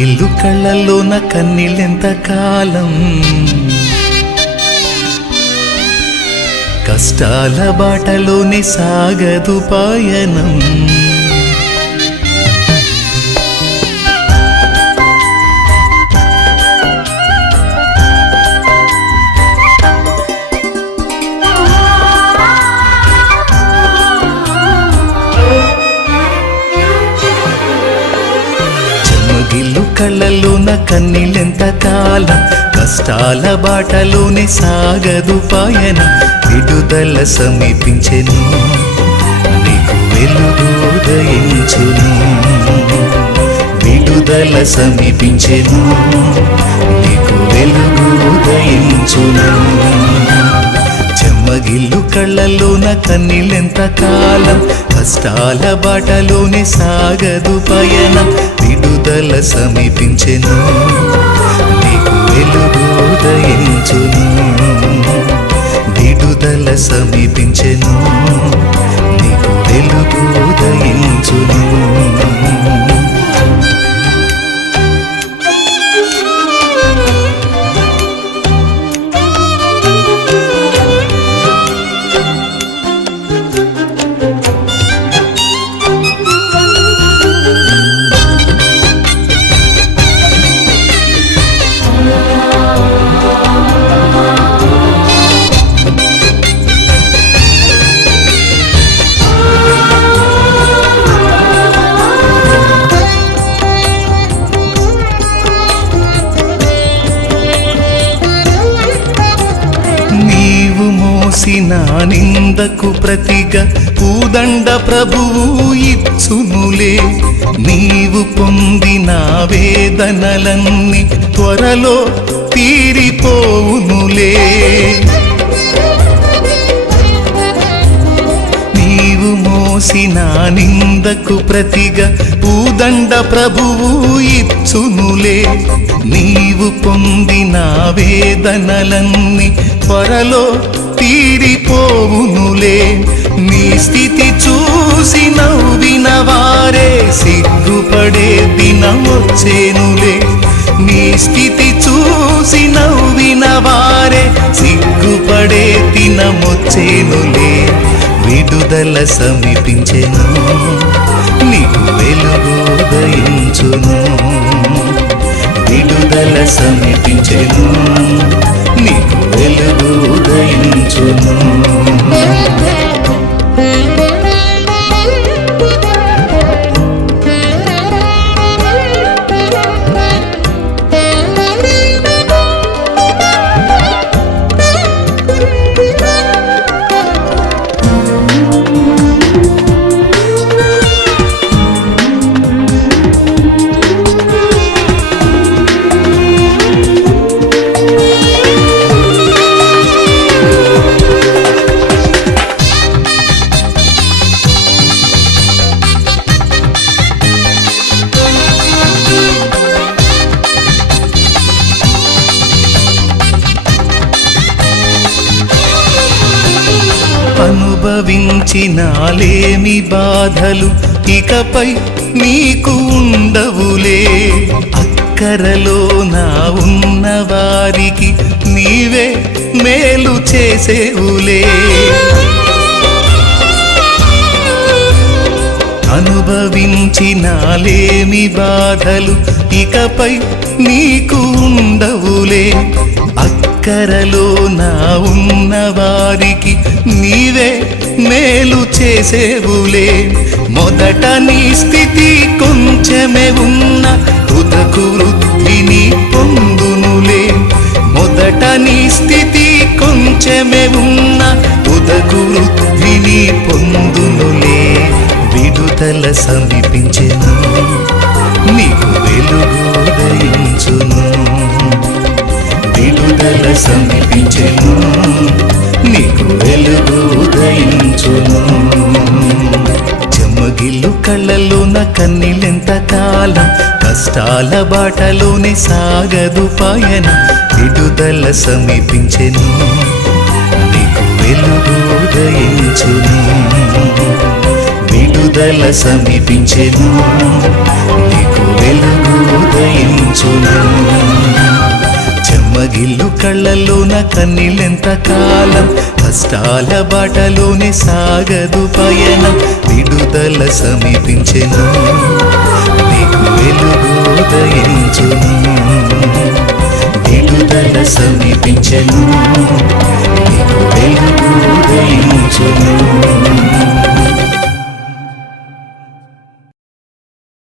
చెమ్మగిల్లు కళ్ళల్లోన కన్నీళ్ళెంత కాలం, కష్టాల బాటలోనే సాగదు పయనం. చెమ్మగిల్లు కళ్ళల్లోన కన్నీళ్ళెంత కాలం, కష్టాల బాటలోనే సాగదు పయనం. విడుదల సమీపించెను, నీకు వెలుగు ఉదయించును. విడుదల సమీపించెను, నీకు వెలుగు ఉదయించును. చెమ్మగిల్లు కళ్ళల్లోన కన్నీళ్ళెంత కాలం, కష్టాల బాటలోనే సాగదు పయనం. విడుదల సమీపించెను, నీకు వెలుగు ఉదయించును. విడుదల సమీపించెను, నీకు వెలుగు ఉదయించును. నా నిందకు ప్రతిగా పూదండ ప్రభువు ఇచ్చునులే. నీవు పొందిన వేదనలన్నీ త్వరలో తీరిపోవునులే. నీవు మోసిన నిందకు ప్రతిగా పూదండ ప్రభువు ఇచ్చునులే. నీవు పొందిన వేదనలన్నీ త్వరలో తీరిపోవునులే. నీ స్థితి చూసి నవ్విన వారే సిగ్గుపడే దినమొచ్చేనులే. నీ స్థితి చూసి నవ్విన వారే సిగ్గుపడే దినమొచ్చేనులే. విడుదల సమీపించెను, నీకు వెలుగు ఉదయించును. విడుదల సమీపించెను, నీకు వెలుగు ఉదయించును. అనుభవించినాలేమి బాధలు ఇకపై నీకు ఉండవులే. అక్కరలో నా ఉన్న వారికి నీవే మేలు చేసేవులే. అనుభవించినాలేమి బాధలు ఇకపై నీకు ఉండవులే. అక్కరలో నా ఉన్న వారికి నీవే మేలు చేసేవులే. మొదట నీ స్థితి కొంచెమే ఉన్న తుదకు వృద్ధిని పొందునులే. మొదట నీ స్థితి కొంచెమే ఉన్న తుదకు వృద్ధిని పొందునులే. విడుదల సమీపించెను, నీకు వెలుగు ఉదయించును. విడుదల సమీపించెను, నీకు వెలుగు ఉదయించును. చెమ్మగిల్లు కళ్ళల్లోన కన్నీళ్ళెంత కాలం, కష్టాల బాటలోనే సాగదు పయనం. విడుదల సమీపించెను, నీకు వెలుగు ఉదయించును. విడుదల సమీపించెను, నీకు వెలుగు ఉదయించును. చెమ్మగిల్లు కళ్ళలోన కన్నీళ్ళెంత కాలం, కష్టాల బాటలోనే సాగదు పయనం. విడుదల సమీపించెను, నీకు వెలుగు ఉదయించును. విడుదల సమీపించెను.